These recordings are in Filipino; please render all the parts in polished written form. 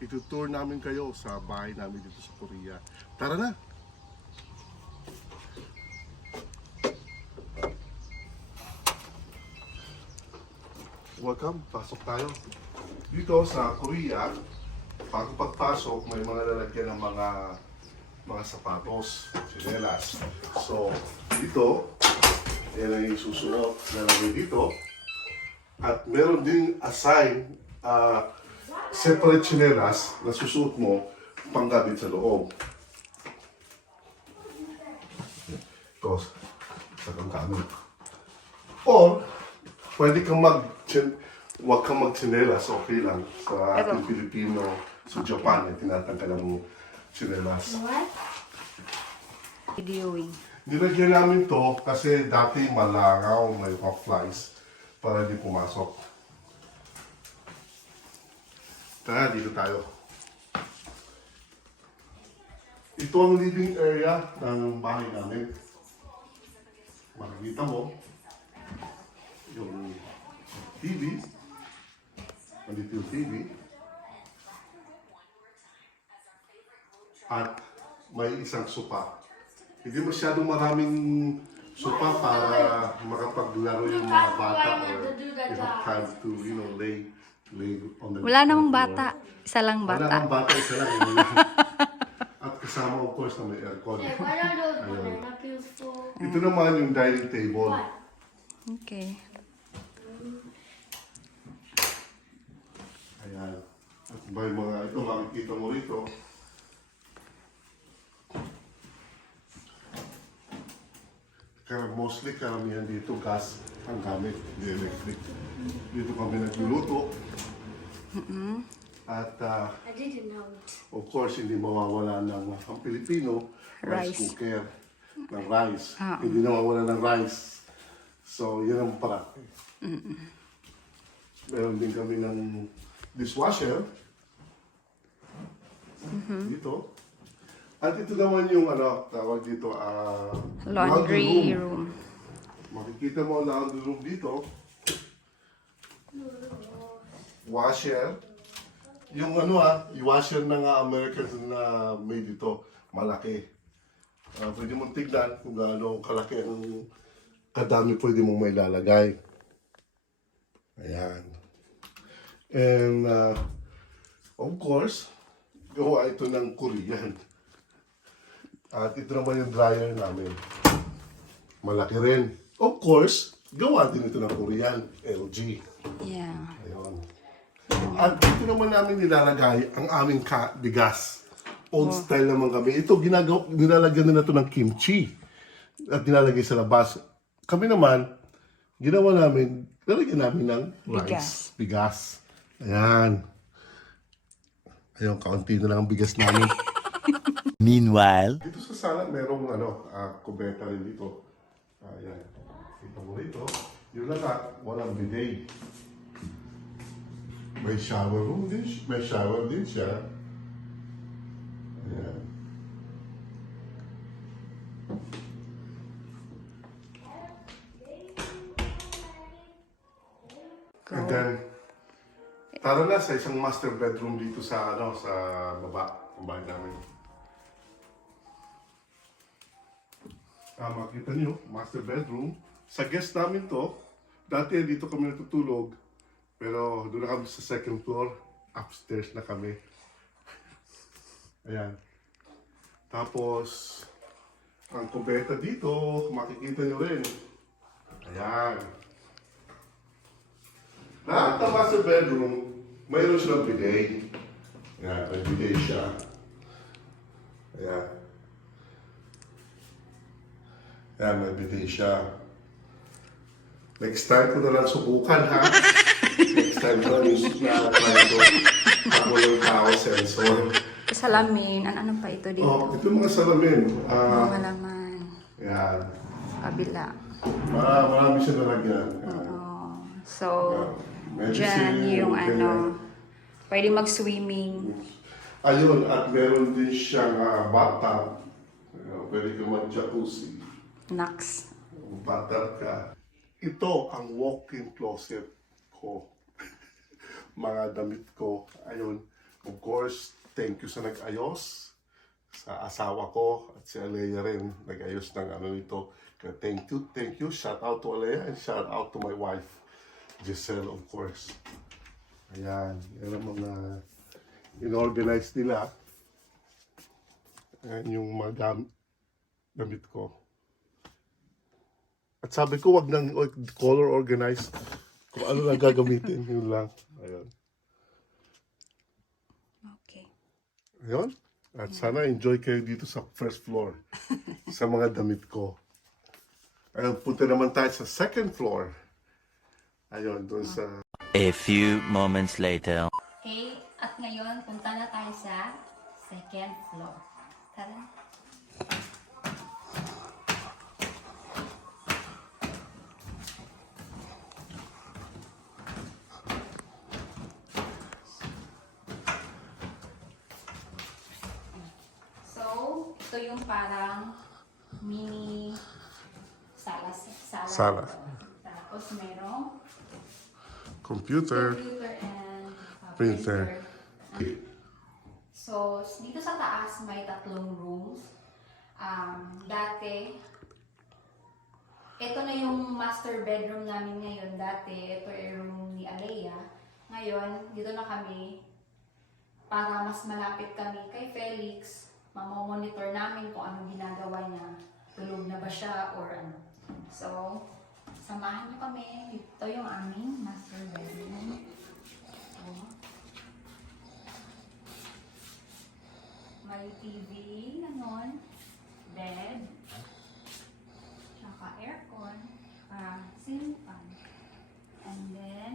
itutour namin kayo sa bahay namin dito sa Korea. Tara na! Welcome, pasok tayo. Dito sa Korea, bago pagpasok, may mga lalagyan ng mga sapatos, tsinelas. So, dito, yan ang isusunod, lalagay dito. At meron din assign, separate tsinelas na susuot mo panggamit sa loob. Ito, sa kang gamit. Or, pwede kang huwag kang magtsinelas, okay lang. Sa ating Pilipino, sa Japan, tinatanggal ang tsinelas. What? Videoing. Nilagyan namin to kasi dati malangaw, may mga flies para di pumasok. Tara, dito tayo. Ito ang living area ng bahay namin. Makikita mo yung TV. Nandito yung TV. At may isang sopa. Hindi masyadong maraming sopa para makapaglaro yung mga bata or you have time to, lay on the Wala namang floor. bata. Isa lang Wala bata. namang bata, isa lang. At kasama of course na may aircon. Hey, what are those banana peels for? Ito naman yung dining table. What? Okay. Ayan. At may mga ito, makikita mo rito. Mostly karamihan dito gas ang gamit, hindi electric. Dito kami nagluluto. At I didn't know. of course, hindi mawawala ng ang Pilipino, rice Rice. cooker, ng rice. Hindi nawawala ng rice. So, yan ang parati. Meron din kami ng dishwasher. Dito. At ito naman yung tawag dito, Laundry room. Makikita mo ang laundry room dito. Washer. Yung yung washer ng Americans na made dito, malaki. Pwede mong tignan kung gaano kalaki ang kadami pwede mong may lalagay. Ayan. And of course, gawa ito ng Korean. At ito naman yung dryer namin. Malaki rin. Of course, gawa din ito ng Korean, LG. Yeah. Ayun. At dito naman namin nilalagay ang aming bigas. Old style naman kami. Ito, nilalagyan nila ito ng kimchi. At nilalagay sa labas. Kami naman, ginawa namin, nilalagyan namin ng rice. Bigas. Ayan. Ayun, kaunti na lang ang bigas namin. Meanwhile, Dito sa sala, merong kubeta rin dito. Ayan. Kita mo rito. Yung lahat, walang bidet. May shower room din. May shower din siya. Ayan. And then, tara na sa isang master bedroom dito sa sa baba ng bahay namin. Makita niyo, master bedroom. Sa guest namin to, dati dito kami natutulog, pero doon na kami sa second floor, upstairs na kami. Ayan. Tapos, ang kubeta dito, makikita niyo rin. Ayan. Lahat ng master bedroom, mayroon silang bidet. Ayan, may bidet siya. Ayan. Ayan, may bidet siya. Next time ko na lang subukan, ha? Next time ko na try ito. Ako yung tao sensor. Salamin. Ano pa ito dito? Oh, ito mga salamin. Mga laman. Ayan. Kabila. Marami siya nalagyan. Oh. So, Medicine, dyan yung ganyan. pwede mag-swimming. Ayun, at meron din siyang bathtub. Pwede ka mag-jacuzzi. Naks. Bathtub ka. Ito ang walk-in closet ko. Mga damit ko. Ayun. Of course, thank you sa nag-ayos, sa asawa ko at si Alea rin, nag-ayos ng ano nito. Kaya thank you, shout out to Alea and shout out to my wife, Giselle, of course. Ayan, yan ang mga in-organize nila. Ayan yung mga damit ko. At sabi ko, wag nang color organized. Kung ano lang gagamitin, yun lang. Ayun. Okay. Ayun. At sana enjoy kayo dito sa first floor. Sa mga damit ko. Ayun, punta naman tayo sa second floor. Ayun, doon sa... A few moments later. Okay, at ngayon, punta na tayo sa second floor. Tara. So, ito yung parang mini sala. Sala. Tapos merong computer. computer and Printer. So, dito sa taas may 3 rooms. Dati, ito na yung master bedroom namin ngayon. Dati, ito yung room ni Alea. Ngayon, dito na kami para mas malapit kami kay Felix. Mamomonitor namin kung anong ginagawa niya. Tulog na ba siya or ano. So, samahan niyo kami. Ito yung aming master bedroom. So, may TV, ganon, bed, tsaka aircon, ceiling fan. And then,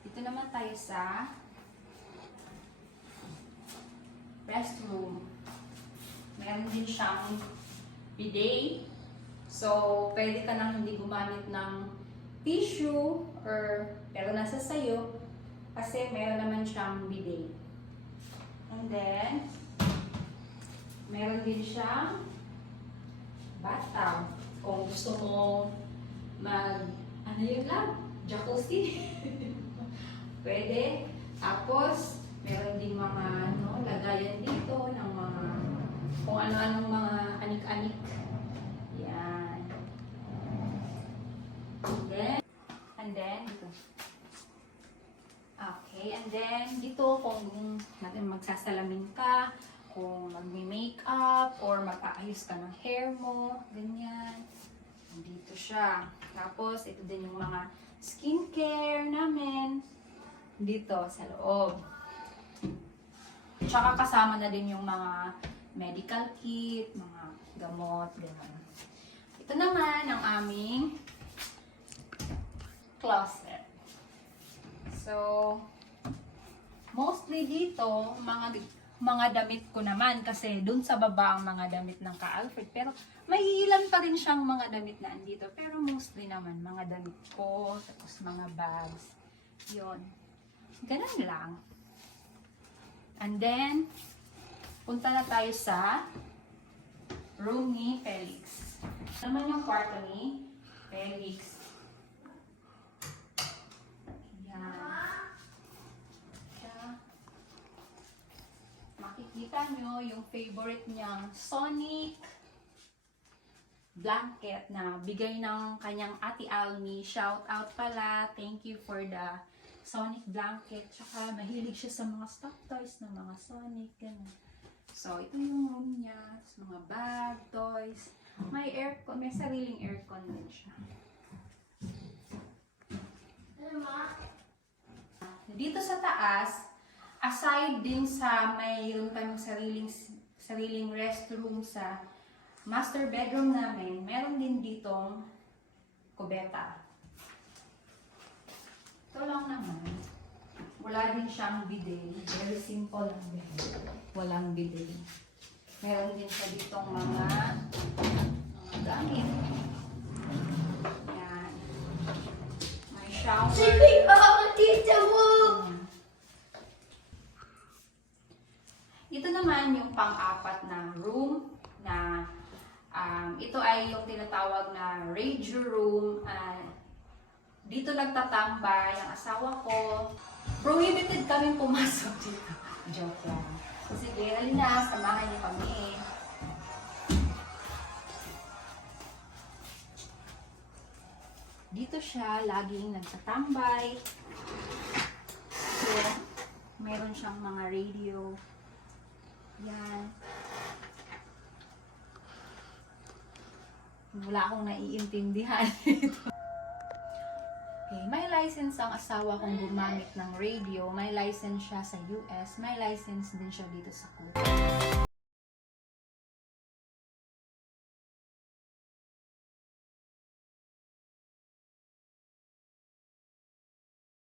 dito naman tayo sa restroom. Meron din siyang bidet. So, pwede ka nang hindi gumamit ng tissue pero nasa sayo kasi meron naman siyang bidet. And then, meron din siyang bathtub. Kung gusto mo ano yun lang, jacuzzi. Pwede. Tapos, meron din mga lagayan dito ng mga kung ano-anong mga anik-anik. Yan. And then, dito. Okay, and then dito kung natin magsasalamin ka, kung magme-makeup or mag-aayos ka ng hair mo, ganyan. Dito siya. Tapos ito din yung mga skincare namin dito sa loob. Tsaka kasama na din yung mga medical kit, mga gamot, gano'n. Ito naman ang aming closet. So, mostly dito, mga damit ko naman kasi dun sa baba ang mga damit ng ka-Alfred. Pero may ilan pa rin siyang mga damit na andito. Pero mostly naman mga damit ko, tapos mga bags. Yun. Ganun lang. And then, punta na tayo sa room ni Felix. Ano naman yung kwarto ni Felix? Yan. Siya. Makikita nyo yung favorite niyang Sonic blanket na bigay ng kanyang Ate Almi. Shout out pala. Thank you for the Sonic blanket. Tsaka mahilig siya sa mga stuffed toys ng mga Sonic. Ganun. So, ito yung room niya. Mga bag, toys. May aircon. May sariling aircon din siya. Dito sa taas, aside din sa mayroon kaming sariling restroom sa master bedroom namin, meron din ditong kubeta. Ito lang naman. Wala din siyang bidet. Very simple lang din. Walang bidet. Meron din siya ditong mga gamit. Yan. May shower. Sleeping on the wall. Ito naman yung pang-apat na room na ito ay yung tinatawag na radio room. Dito nagtatambay ang asawa ko. Prohibited kami pumasok dito. Joke lang. So, sige, halina, samahan niyo kami. Dito siya laging nagtatambay. So, meron siyang mga radio. Yan. Wala akong naiintindihan ito. Okay, may license ang asawa kong gumamit ng radio. May license siya sa US. May license din siya dito sa Kuwait.